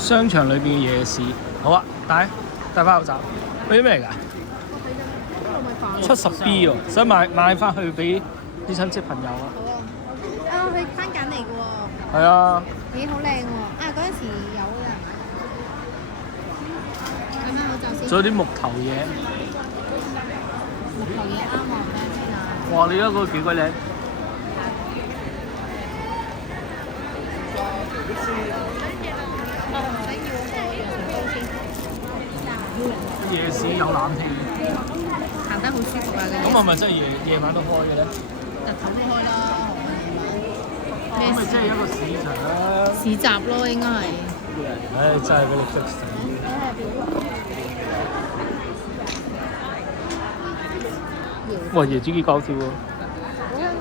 商場裏邊嘅夜市，好啊，戴翻口罩。嗰啲咩嚟㗎？70B 喎，想買翻去俾啲親戚朋友啊。好啊，啊，佢番梘嚟嘅喎。係啊。咦，好靚喎！啊，嗰陣時有㗎。戴翻口罩先。仲有啲木頭嘢。木頭嘢啱我咩先啊？哇！你而家嗰個幾鬼靚。夜市有冷氣，行得好舒服啊！咁係咪真係夜晚都開嘅咧？日頭都開啦，咁咪即係一個市場啦。市集咯，應該係。唉，真係俾你激死！哇！椰子幾搞笑喎！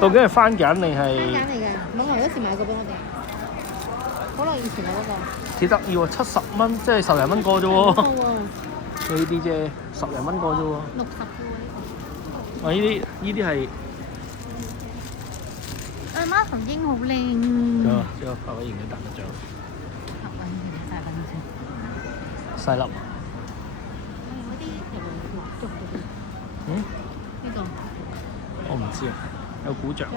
究竟係番梘定係？番梘嚟嘅，網台嗰時買過俾我哋。好耐以前啦嗰個。幾得意喎，70蚊，即係10零蚊個啫喎。呢啲啫，10零蚊個啫喎。60嘅喎呢啊！呢啲係。個。媽頭鷹好靚。有白尾型嘅大笨象。白尾型大笨象。細粒啊！嗰啲肉嗯？呢個。我唔知啊，有古象。